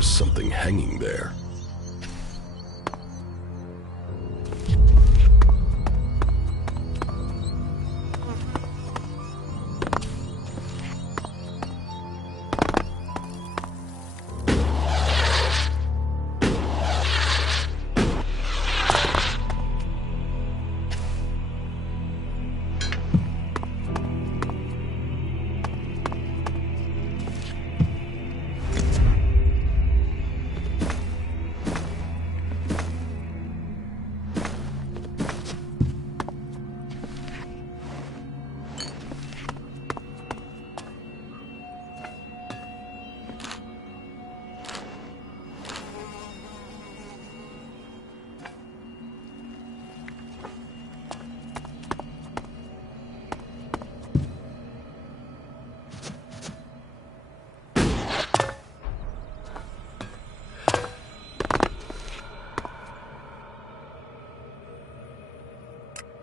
was something hanging there.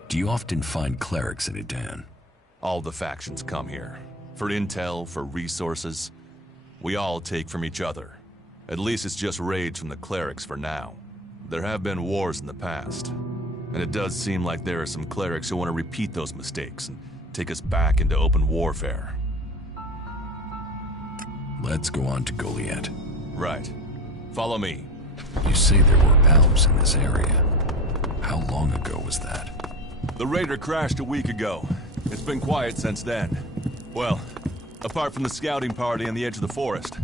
Do you often find clerics in Edan? All the factions come here. For intel, for resources. We all take from each other. At least it's just raids from the clerics for now. There have been wars in the past. And it does seem like there are some clerics who want to repeat those mistakes and take us back into open warfare. Let's go on to Goliath. Right. Follow me. You say there were elves in this area. How long ago was that? The raider crashed a week ago. It's been quiet since then. Well, apart from the scouting party on the edge of the forest.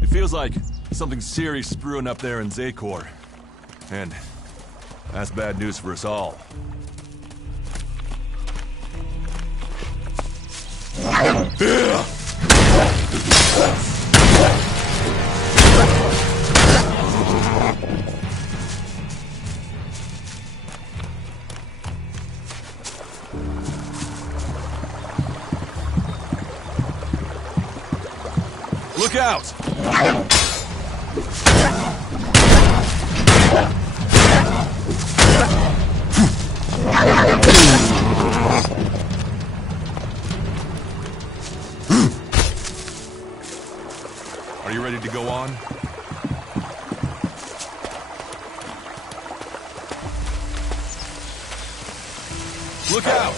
It feels like something serious is brewing up there in Zakor. And that's bad news for us all. Look out! Are you ready to go on? Look out!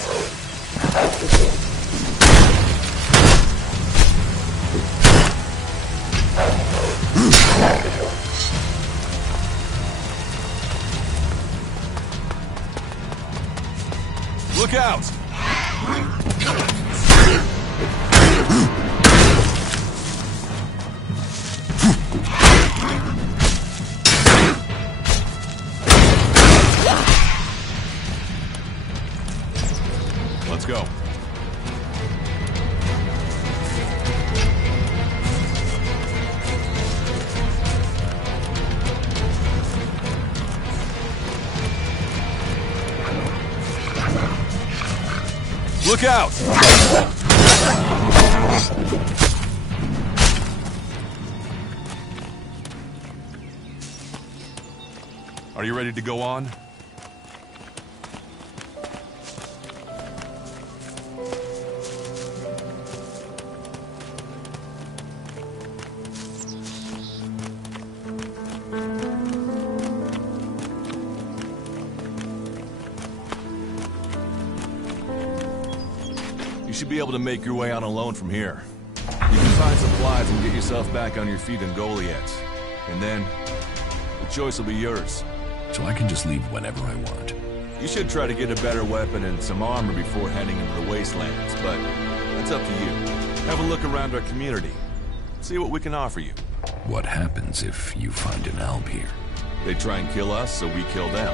Look out! Let's go. Look out! Are you ready to go on? You should be able to make your way on alone from here. You can find supplies and get yourself back on your feet in Goliath. And then, the choice will be yours. So I can just leave whenever I want. You should try to get a better weapon and some armor before heading into the wastelands, but that's up to you. Have a look around our community. See what we can offer you. What happens if you find an alb here? They try and kill us, so we kill them.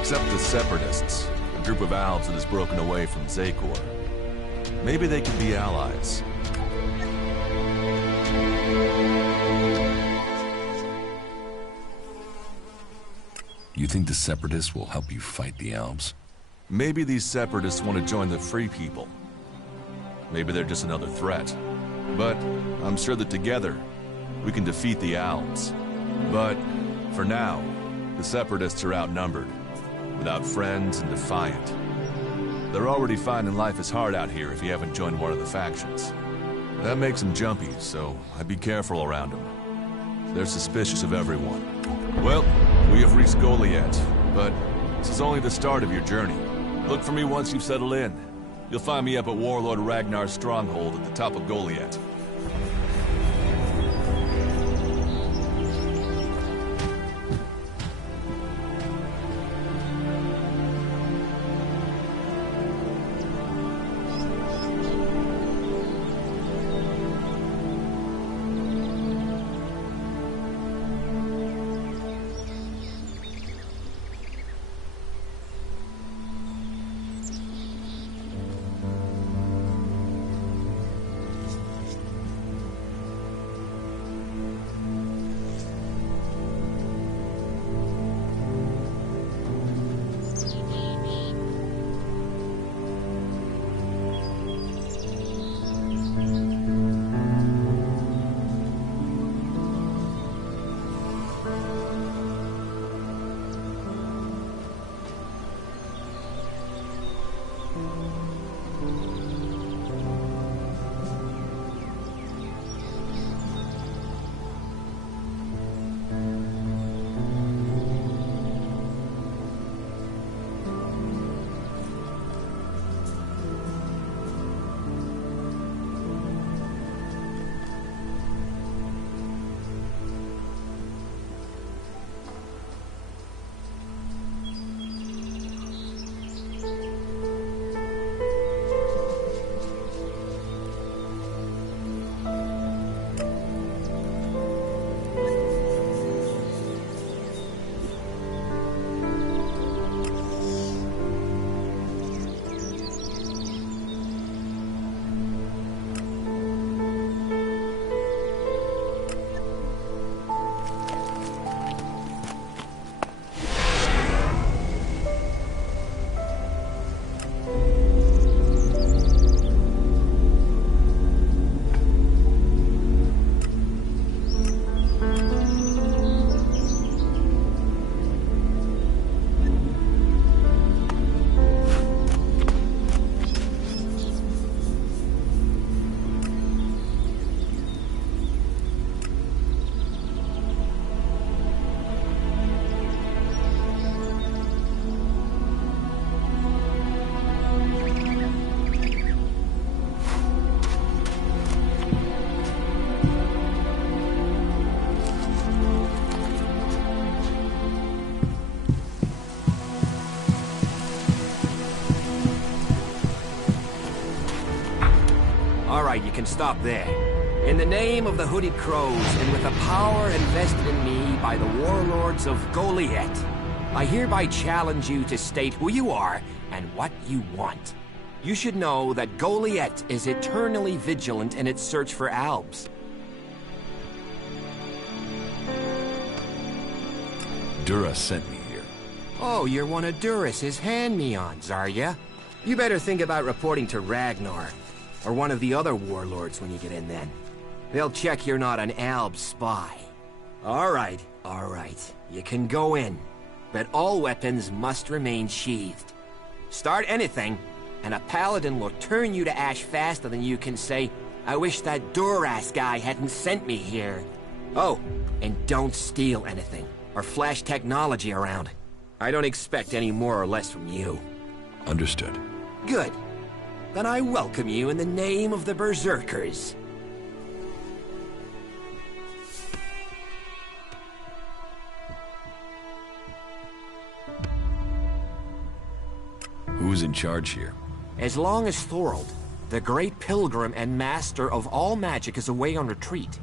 Except the Separatists, a group of Albs that has broken away from Zakor. Maybe they can be allies. You think the Separatists will help you fight the elves? Maybe these Separatists want to join the Free People. Maybe they're just another threat. But I'm sure that together, we can defeat the Albs. But for now, the Separatists are outnumbered, without friends and defiant. They're already finding life is hard out here if you haven't joined one of the factions. That makes them jumpy, so I'd be careful around them. They're suspicious of everyone. Well, we have reached Goliath, but this is only the start of your journey. Look for me once you've settled in. You'll find me up at Warlord Ragnar's stronghold at the top of Goliath. You can stop there. In the name of the Hooded Crows, and with the power invested in me by the warlords of Goliath, I hereby challenge you to state who you are and what you want. You should know that Goliath is eternally vigilant in its search for Albs. Dura sent me here. Oh, you're one of Duras's hand-me-ons, are ya? You better think about reporting to Ragnar. Or one of the other warlords when you get in then. They'll check you're not an Alb spy. All right. You can go in. But all weapons must remain sheathed. Start anything, and a paladin will turn you to ash faster than you can say, I wish that Duras guy hadn't sent me here. Oh, and don't steal anything, or flash technology around. I don't expect any more or less from you. Understood. Good. Then I welcome you in the name of the Berserkers. Who's in charge here? As long as Thorold, the great pilgrim and master of all magic, is away on retreat,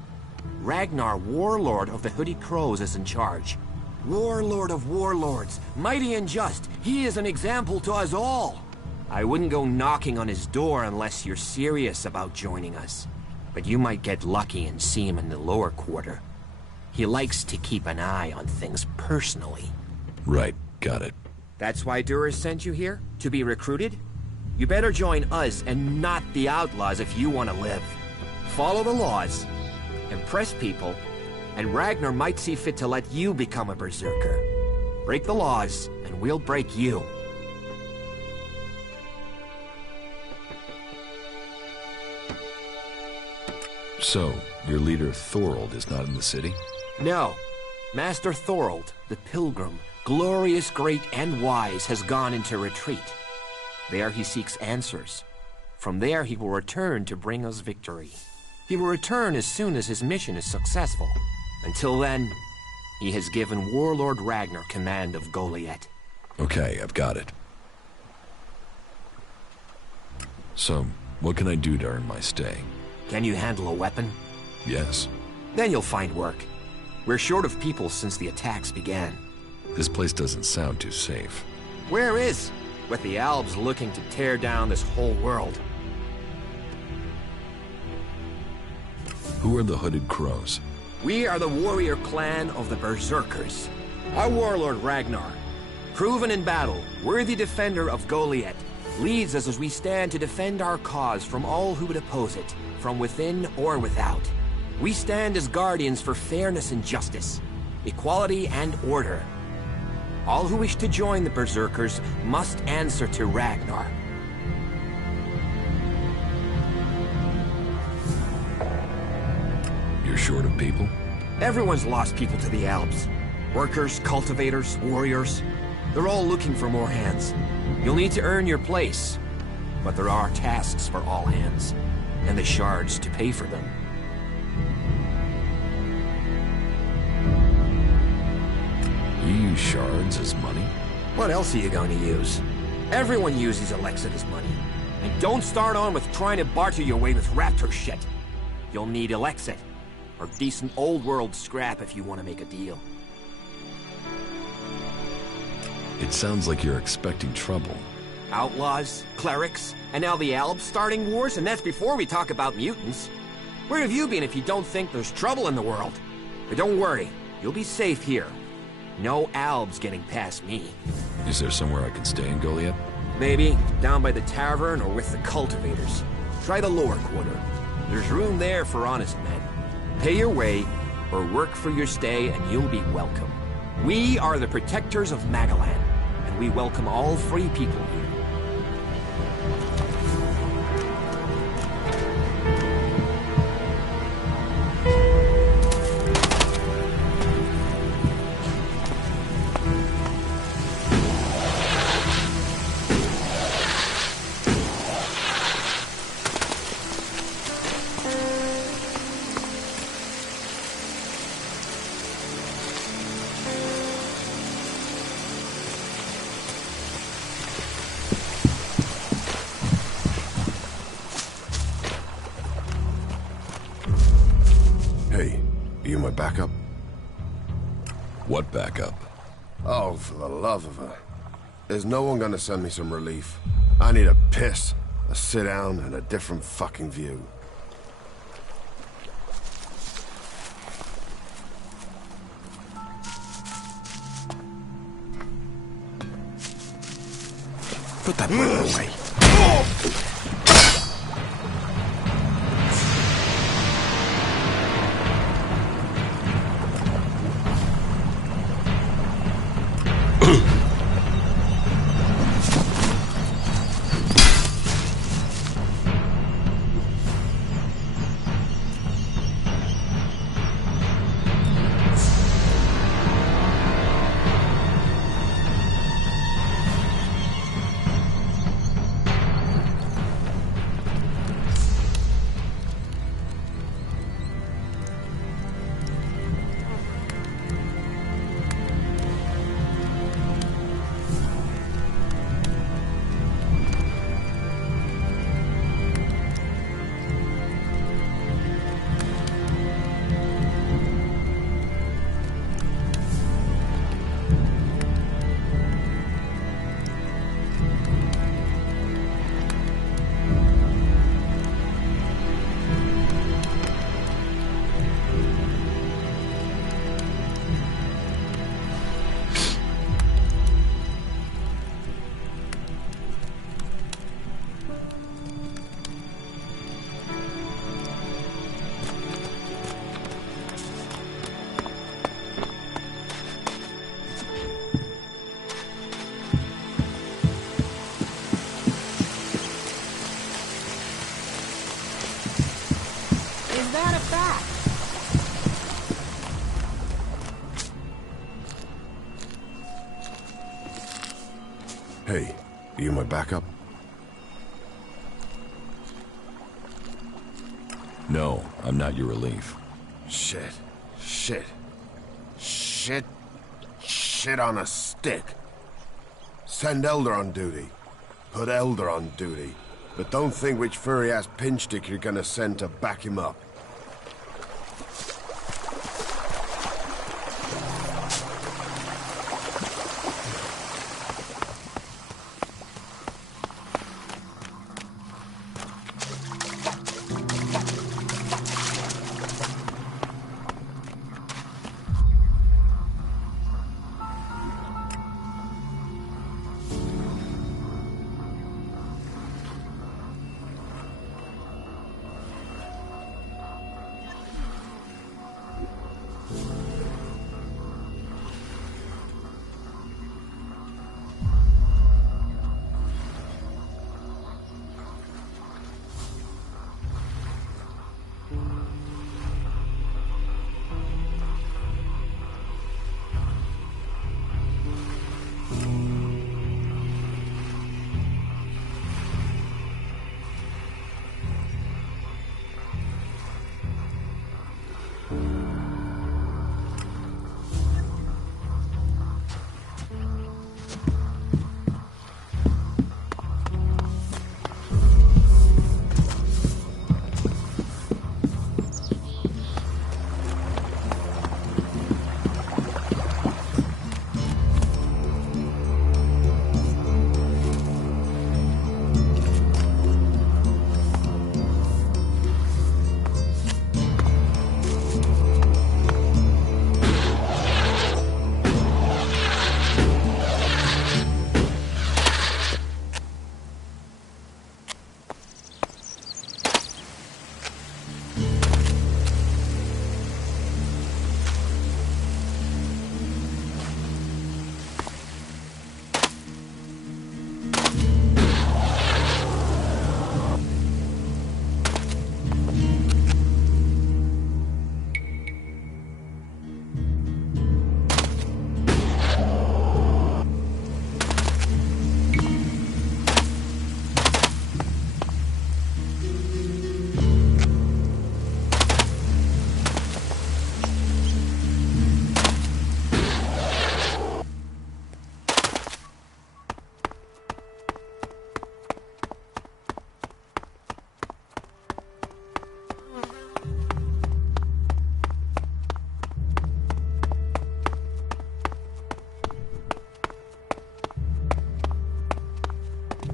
Ragnar, warlord of the Hooded Crows, is in charge. Warlord of warlords, mighty and just, he is an example to us all. I wouldn't go knocking on his door unless you're serious about joining us. But you might get lucky and see him in the lower quarter. He likes to keep an eye on things personally. Right, got it. That's why Duras sent you here? To be recruited? You better join us and not the outlaws if you want to live. Follow the laws, impress people, and Ragnar might see fit to let you become a berserker. Break the laws, and we'll break you. So, your leader Thorold is not in the city? No. Master Thorold, the Pilgrim, glorious, great, and wise, has gone into retreat. There he seeks answers. From there he will return to bring us victory. He will return as soon as his mission is successful. Until then, he has given Warlord Ragnar command of Goliath. Okay, I've got it. So, what can I do to earn my stay? Can you handle a weapon? Yes. Then you'll find work. We're short of people since the attacks began. This place doesn't sound too safe. Where is? With the Albs looking to tear down this whole world. Who are the Hooded Crows? We are the warrior clan of the Berserkers. Our warlord Ragnar, proven in battle, worthy defender of Goliath, leads us as we stand to defend our cause from all who would oppose it, from within or without. We stand as guardians for fairness and justice, equality and order. All who wish to join the Berserkers must answer to Ragnar. You're short of people? Everyone's lost people to the Alps. Workers, cultivators, warriors. They're all looking for more hands. You'll need to earn your place. But there are tasks for all hands, and the shards to pay for them. You use shards as money? What else are you going to use? Everyone uses Elixir as money. And don't start on with trying to barter your way with raptor shit. You'll need Elixir, or decent old world scrap if you want to make a deal. It sounds like you're expecting trouble. Outlaws, clerics, and now the Albs starting wars, and that's before we talk about mutants. Where have you been if you don't think there's trouble in the world? But don't worry, you'll be safe here. No Albs getting past me. Is there somewhere I can stay in Goliath? Maybe, down by the tavern or with the cultivators. Try the lower quarter. There's room there for honest men. Pay your way, or work for your stay, and you'll be welcome. We are the protectors of Magalan, and we welcome all free people here. You my backup? What backup? Oh, for the love of her. Is no one gonna send me some relief? I need a piss, a sit down, and a different fucking view. Put that weapon away. Hey, are you my backup? No, I'm not your relief. Shit. Shit. Shit. Shit on a stick. Send Elder on duty. Put Elder on duty. But don't think which furry-ass pinchstick you're gonna send to back him up.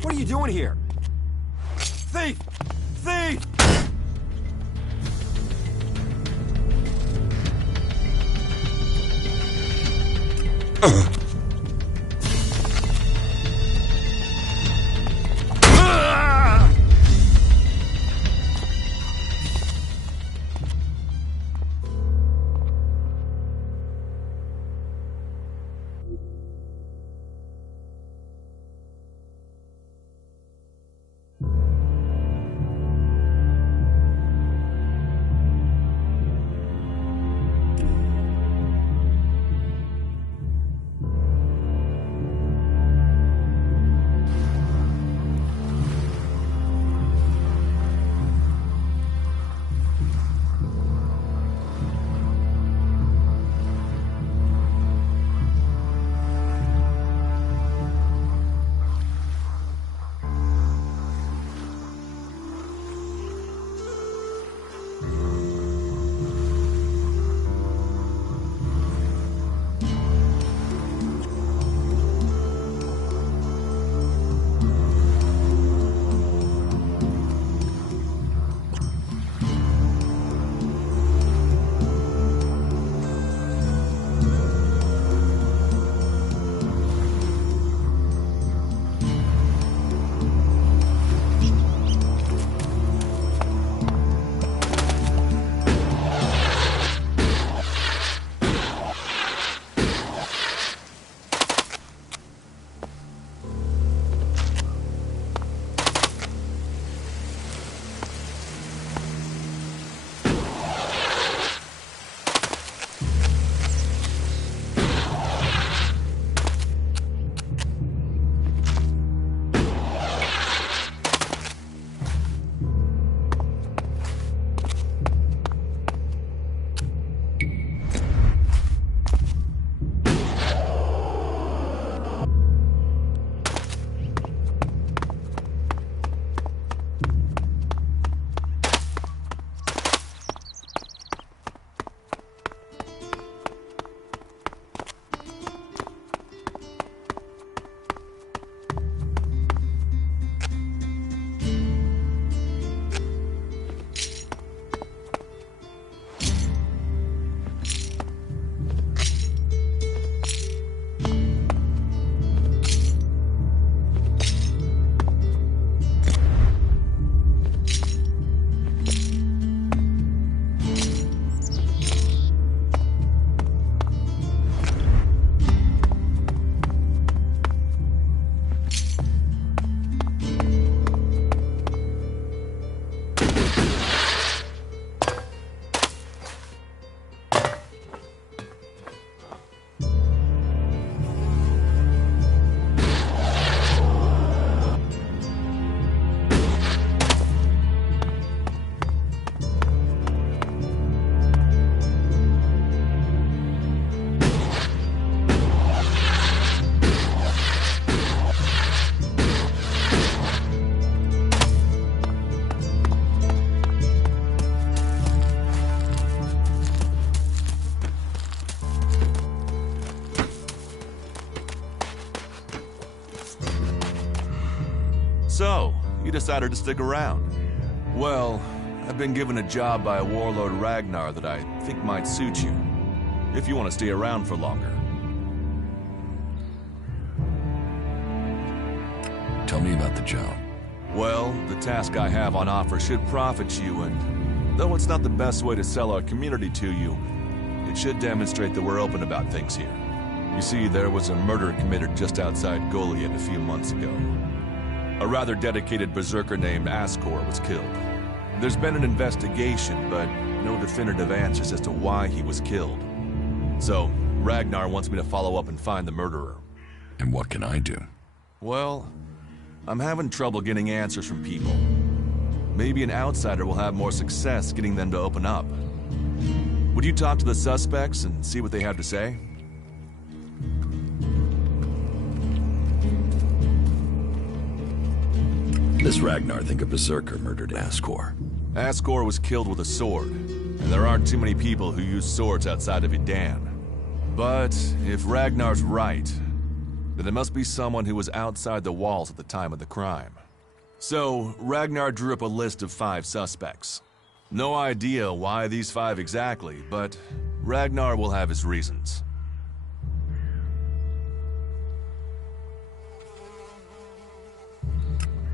What are you doing here? Thief! Thief! you decided to stick around. Well, I've been given a job by Warlord Ragnar that I think might suit you, if you want to stay around for longer. Tell me about the job. Well, the task I have on offer should profit you, and though it's not the best way to sell our community to you, it should demonstrate that we're open about things here. You see, there was a murder committed just outside Goliath a few months ago. A rather dedicated berserker named Ascor was killed. There's been an investigation, but no definitive answers as to why he was killed. So, Ragnar wants me to follow up and find the murderer. And what can I do? Well, I'm having trouble getting answers from people. Maybe an outsider will have more success getting them to open up. Would you talk to the suspects and see what they have to say? Does Ragnar think a berserker murdered Ascor? Ascor was killed with a sword, and there aren't too many people who use swords outside of Idan. But if Ragnar's right, then it must be someone who was outside the walls at the time of the crime. So, Ragnar drew up a list of 5 suspects. No idea why these 5 exactly, but Ragnar will have his reasons.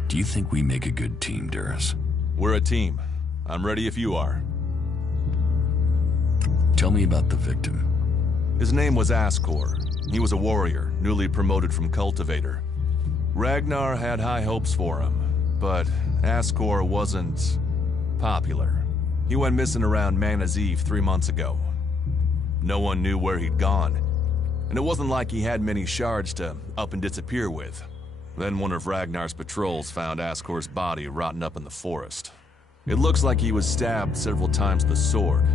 Do you think we make a good team, Duras? We're a team. I'm ready if you are. Tell me about the victim. His name was Ascor. He was a warrior, newly promoted from cultivator. Ragnar had high hopes for him, but Ascor wasn't popular. He went missing around Mana's Eve 3 months ago. No one knew where he'd gone, and it wasn't like he had many shards to up and disappear with. Then one of Ragnar's patrols found Ascor's body rotten up in the forest. It looks like he was stabbed several times with a sword.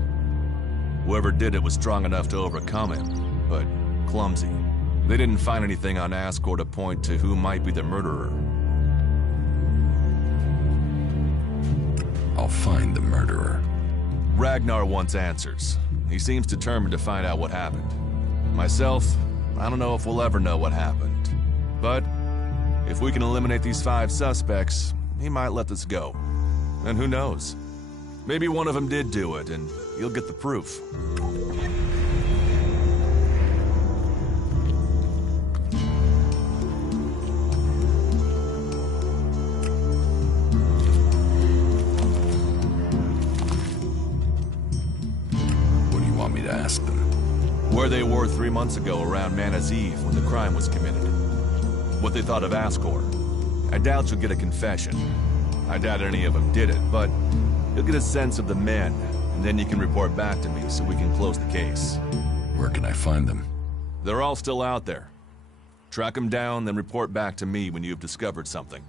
Whoever did it was strong enough to overcome him, but clumsy. They didn't find anything on Ascor to point to who might be the murderer. I'll find the murderer. Ragnar wants answers. He seems determined to find out what happened. Myself, I don't know if we'll ever know what happened. But if we can eliminate these 5 suspects, he might let this go. And who knows? Maybe one of them did do it, and you'll get the proof. What do you want me to ask them? Where they were 3 months ago around Mana's Eve when the crime was committed. What they thought of Ascor. I doubt you'll get a confession. I doubt any of them did it, but you'll get a sense of the men, and then you can report back to me so we can close the case. Where can I find them? They're all still out there. Track them down, then report back to me when you've discovered something.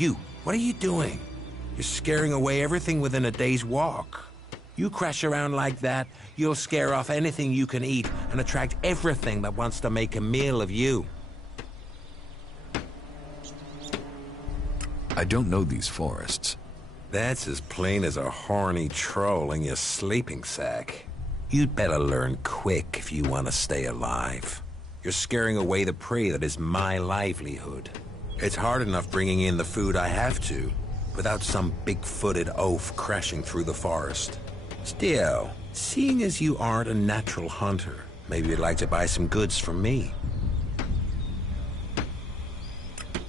You, what are you doing? You're scaring away everything within a day's walk. You crash around like that, you'll scare off anything you can eat and attract everything that wants to make a meal of you. I don't know these forests. That's as plain as a horny troll in your sleeping sack. You'd better learn quick if you want to stay alive. You're scaring away the prey that is my livelihood. It's hard enough bringing in the food I have to, without some big-footed oaf crashing through the forest. Still, seeing as you aren't a natural hunter, maybe you'd like to buy some goods from me.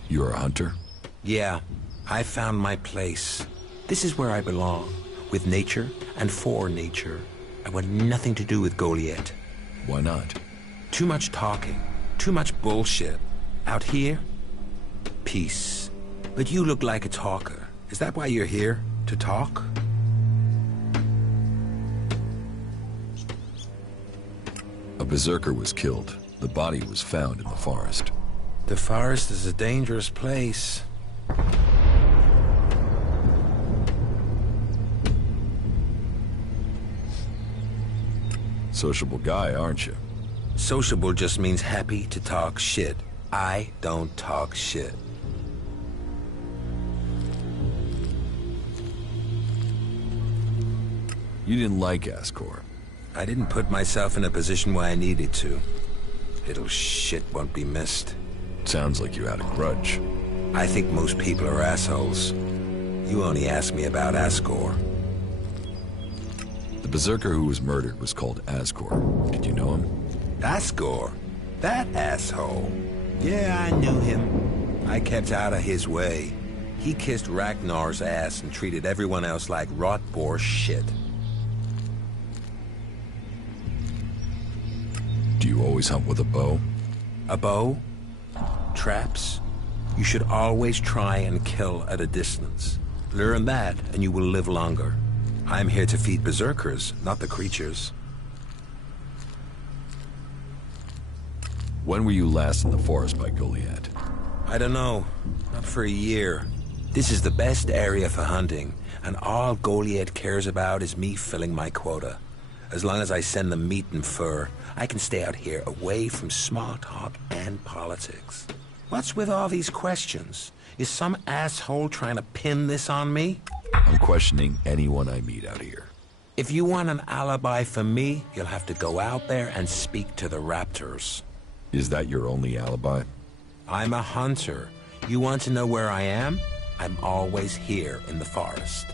You're a hunter? Yeah, I found my place. This is where I belong, with nature and for nature. I want nothing to do with Goliath. Why not? Too much talking, too much bullshit. Out here, peace. But you look like a talker. Is that why you're here? To talk? A berserker was killed. The body was found in the forest. The forest is a dangerous place. Sociable guy, aren't you? Sociable just means happy to talk shit. I don't talk shit. You didn't like Ascor. I didn't put myself in a position where I needed to. Little shit won't be missed. Sounds like you had a grudge. I think most people are assholes. You only asked me about Ascor. The berserker who was murdered was called Ascor. Did you know him? Ascor? That asshole? Yeah, I knew him. I kept out of his way. He kissed Ragnar's ass and treated everyone else like rot boar shit. Do you always hunt with a bow? A bow? Traps? You should always try and kill at a distance. Learn that, and you will live longer. I'm here to feed berserkers, not the creatures. When were you last in the forest by Goliath? I don't know. Not for a year. This is the best area for hunting, and all Goliath cares about is me filling my quota. As long as I send them meat and fur, I can stay out here away from small talk and politics. What's with all these questions? Is some asshole trying to pin this on me? I'm questioning anyone I meet out here. If you want an alibi for me, you'll have to go out there and speak to the raptors. Is that your only alibi? I'm a hunter. You want to know where I am? I'm always here in the forest.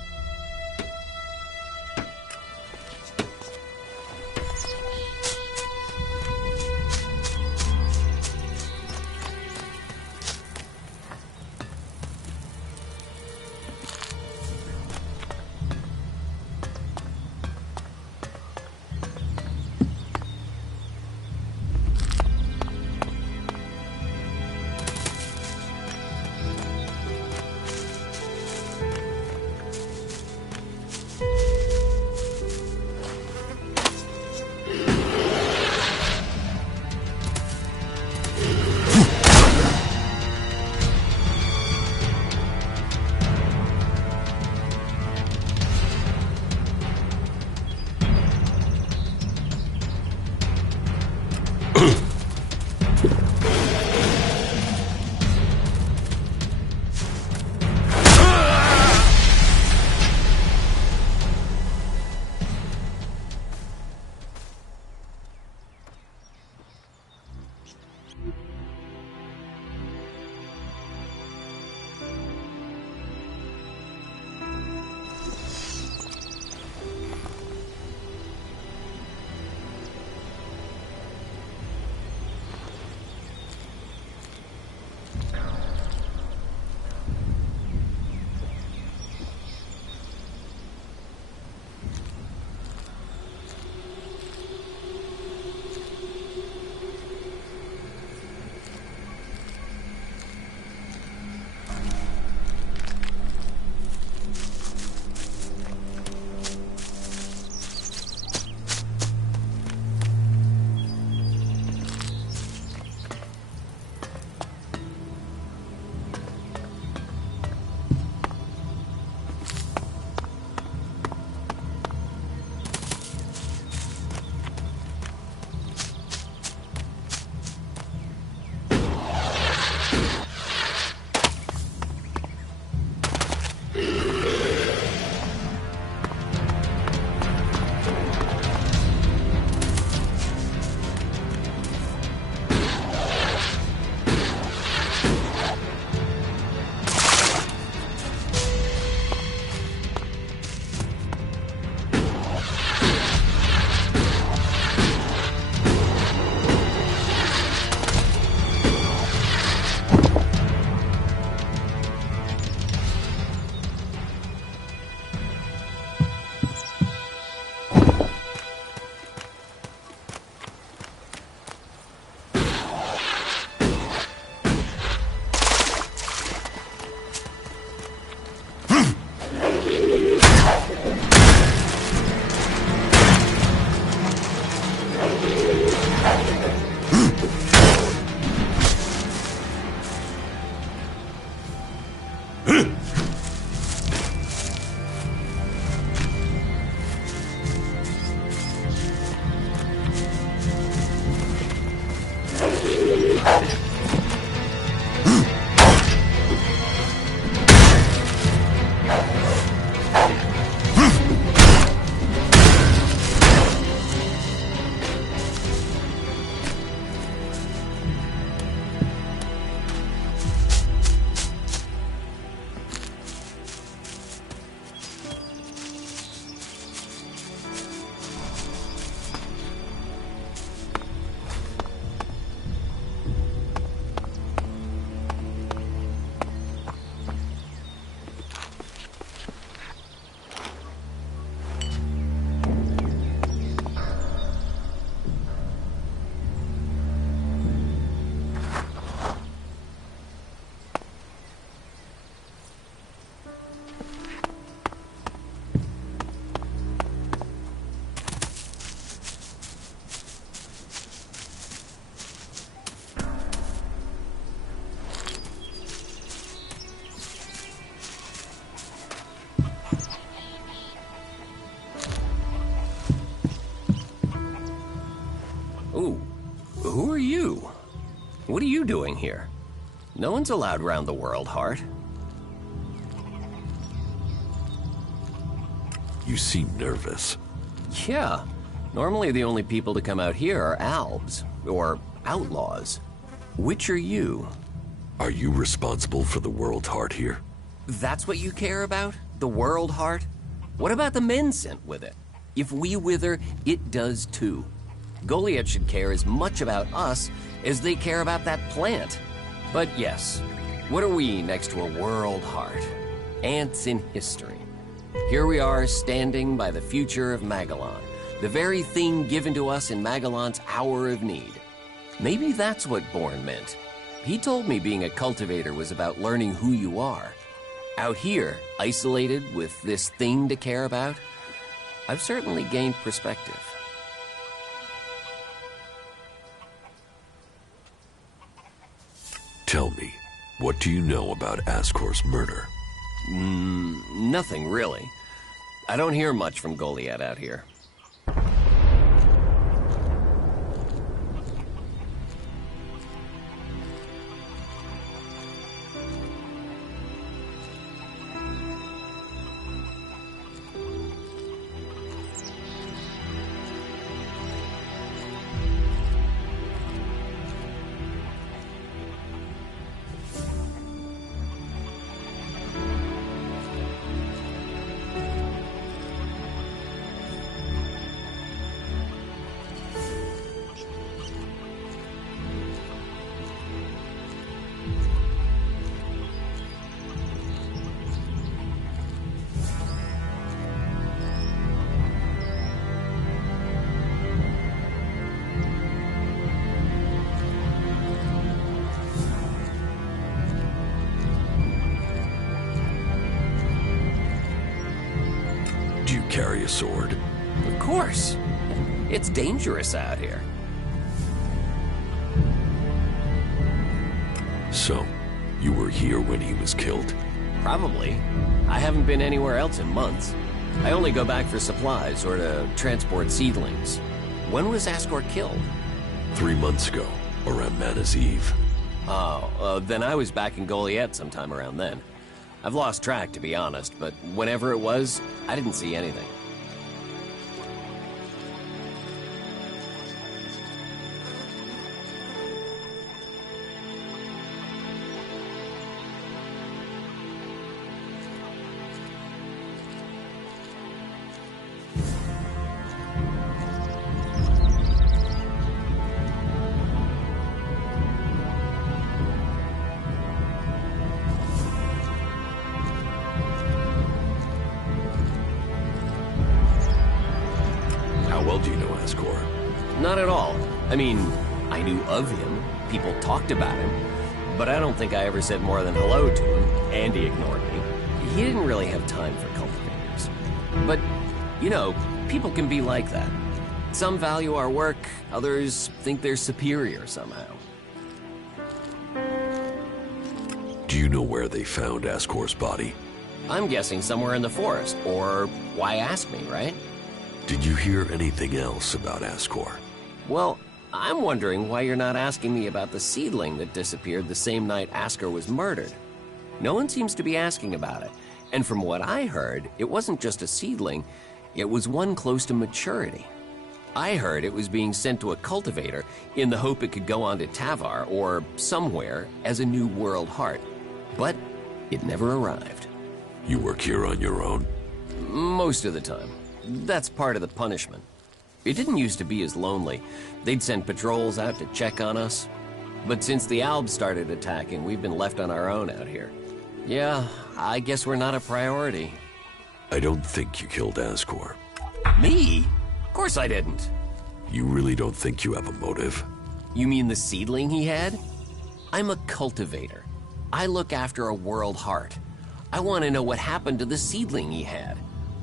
Who are you? What are you doing here? No one's allowed round the world, Hart. You seem nervous. Yeah. Normally the only people to come out here are albs, or outlaws. Which are you? Are you responsible for the world heart here? That's what you care about? The world heart? What about the men sent with it? If we wither, it does too. Goliath should care as much about us as they care about that plant. But yes, what are we next to a world heart? Ants in history. Here we are standing by the future of Magellan, the very thing given to us in Magellan's hour of need. Maybe that's what Bourne meant. He told me being a cultivator was about learning who you are. Out here, isolated with this thing to care about, I've certainly gained perspective. Tell me, what do you know about Ascor's murder? Nothing really. I don't hear much from Goliath out here. Do you carry a sword? Of course. It's dangerous out here. So, you were here when he was killed? Probably. I haven't been anywhere else in months. I only go back for supplies or to transport seedlings. When was Ascor killed? 3 months ago, around Mana's Eve. Oh, then I was back in Goliath sometime around then. I've lost track, to be honest, but whenever it was, I didn't see anything. How well do you know Ascor? Not at all. I mean, I knew of him, people talked about him, but I don't think I ever said more than hello to him, and he ignored me. He didn't really have time for cultivators. But, you know, people can be like that. Some value our work, others think they're superior somehow. Do you know where they found Ascor's body? I'm guessing somewhere in the forest, or why ask me, right? Did you hear anything else about Ascor? Well, I'm wondering why you're not asking me about the seedling that disappeared the same night Ascor was murdered. No one seems to be asking about it, and from what I heard, it wasn't just a seedling, it was one close to maturity. I heard it was being sent to a cultivator in the hope it could go on to Tavar or somewhere as a new world heart. But it never arrived. You work here on your own? Most of the time. That's part of the punishment. It didn't used to be as lonely. They'd send patrols out to check on us. But since the Albs started attacking, we've been left on our own out here. Yeah, I guess we're not a priority. I don't think you killed Ascor. Me? Of course I didn't. You really don't think you have a motive? You mean the seedling he had? I'm a cultivator. I look after a world heart. I want to know what happened to the seedling he had.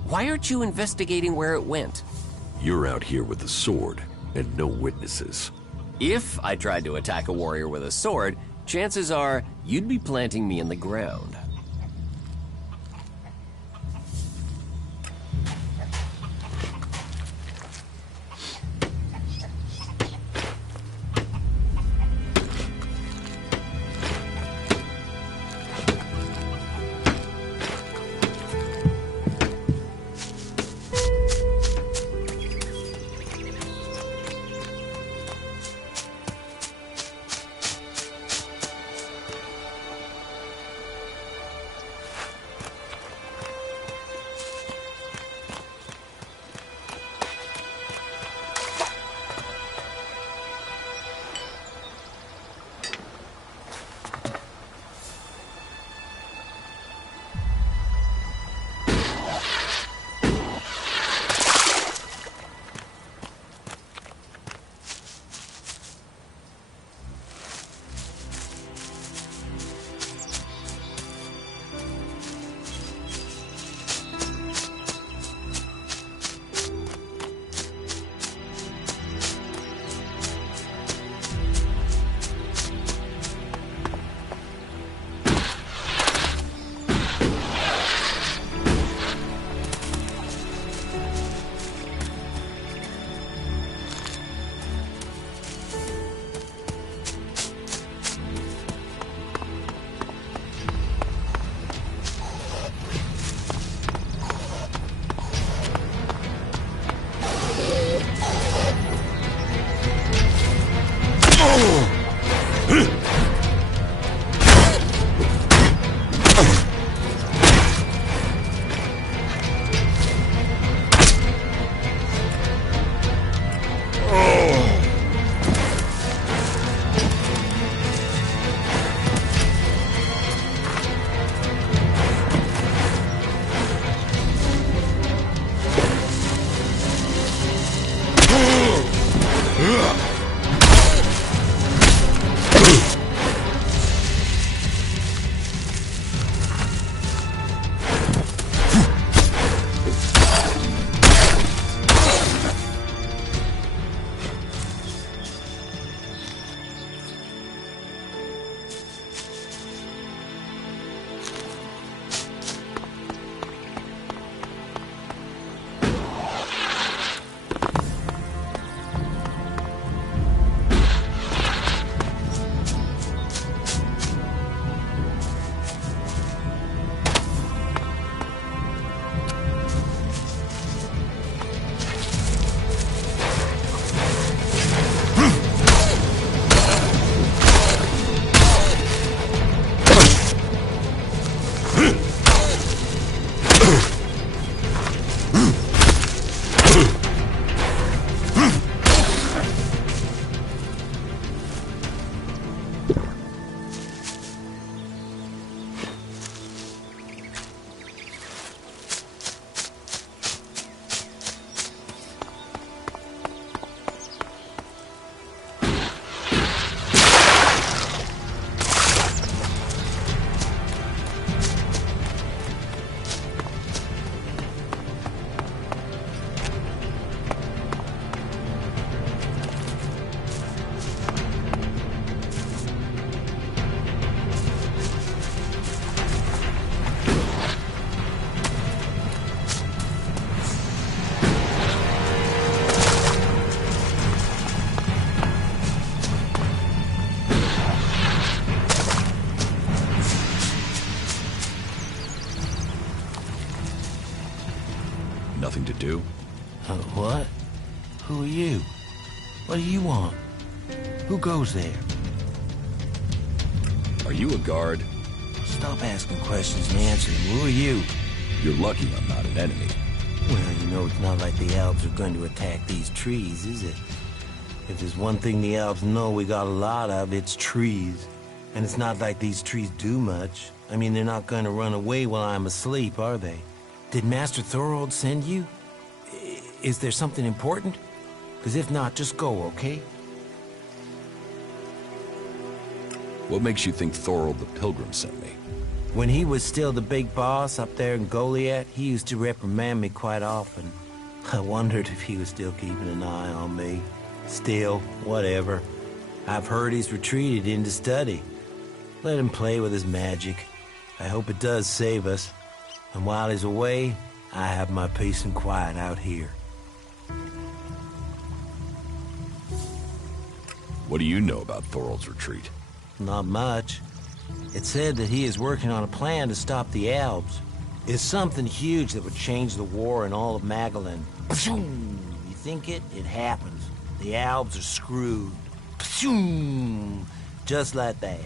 Why aren't you investigating where it went? You're out here with a sword, and no witnesses. If I tried to attack a warrior with a sword, chances are you'd be planting me in the ground. What? Who are you? What do you want? Who goes there? Are you a guard? Stop asking questions and answer them. Who are you? You're lucky I'm not an enemy. Well, you know it's not like the elves are going to attack these trees, is it? If there's one thing the elves know we got a lot of, it's trees. And it's not like these trees do much. I mean, they're not going to run away while I'm asleep, are they? Did Master Thorold send you? Is there something important? Because if not, just go, okay? What makes you think Thorold the Pilgrim sent me? When he was still the big boss up there in Goliath, he used to reprimand me quite often. I wondered if he was still keeping an eye on me. Still, whatever. I've heard he's retreated into study. Let him play with his magic. I hope it does save us. And while he's away, I have my peace and quiet out here. What do you know about Thorold's retreat? Not much. It said that he is working on a plan to stop the Alps. It's something huge that would change the war in all of Magellan. You think it? It happens. The Alps are screwed. Just like that.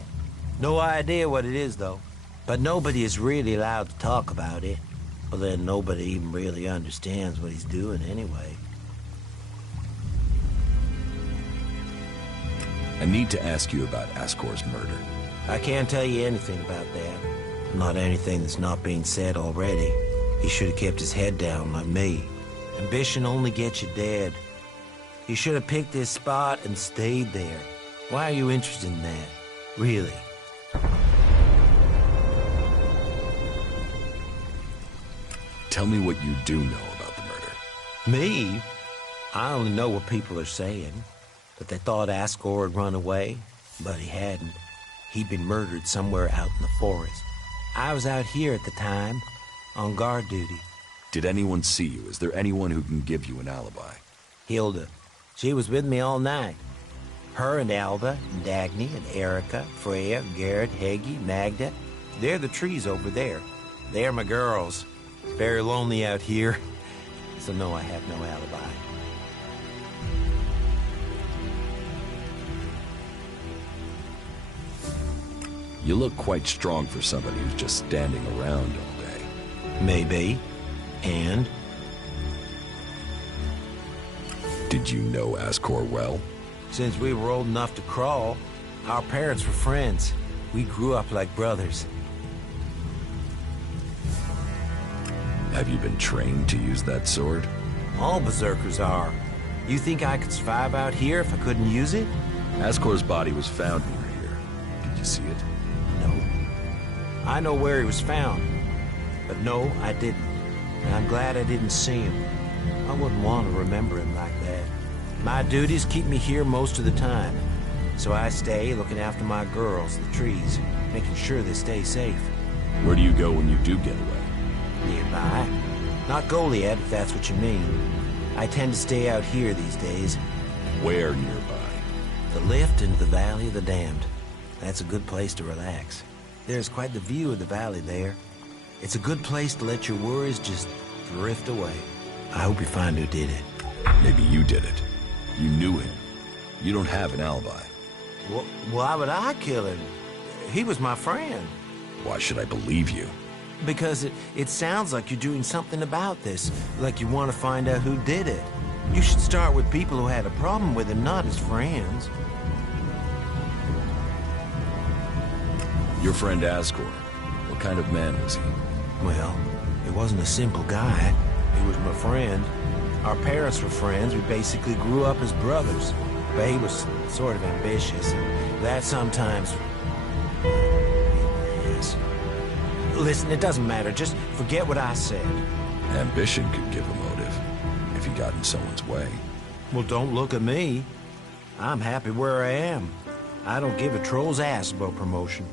No idea what it is, though. But nobody is really allowed to talk about it. Well, then nobody even really understands what he's doing anyway. I need to ask you about Ascor's murder. I can't tell you anything about that. Not anything that's not being said already. He should have kept his head down like me. Ambition only gets you dead. He should have picked his spot and stayed there. Why are you interested in that? Really? Tell me what you do know about the murder. Me? I only know what people are saying. That they thought Ascor had run away, but he hadn't. He'd been murdered somewhere out in the forest. I was out here at the time, on guard duty. Did anyone see you? Is there anyone who can give you an alibi? Hilda. She was with me all night. Her and Alva, and Dagny, and Erica, Freya, Garrett, Heggie, Magda. They're the trees over there. They're my girls. Very lonely out here. So no, I have no alibi. You look quite strong for somebody who's just standing around all day. Maybe. And? Did you know Ascor well? Since we were old enough to crawl, our parents were friends. We grew up like brothers. Have you been trained to use that sword? All berserkers are. You think I could survive out here if I couldn't use it? Ascor's body was found near here. Did you see it? No. I know where he was found. But no, I didn't. And I'm glad I didn't see him. I wouldn't want to remember him like that. My duties keep me here most of the time. So I stay looking after my girls, the trees, making sure they stay safe. Where do you go when you do get away? Nearby. Not Goliath, if that's what you mean. I tend to stay out here these days. Where nearby? The lift into the Valley of the Damned. That's a good place to relax. There's quite the view of the valley there. It's a good place to let your worries just drift away. I hope you find who did it. Maybe you did it. You knew him. You don't have an alibi. Why would I kill him? He was my friend. Why should I believe you? Because it sounds like you're doing something about this, like you want to find out who did it. You should start with people who had a problem with him, not his friends. Your friend Ascor, what kind of man was he? Well, he wasn't a simple guy. He was my friend. Our parents were friends. We basically grew up as brothers. But he was sort of ambitious, and that sometimes... Yes. Listen, it doesn't matter. Just forget what I said. Ambition could give a motive, if he got in someone's way. Well, don't look at me. I'm happy where I am. I don't give a troll's ass about promotion.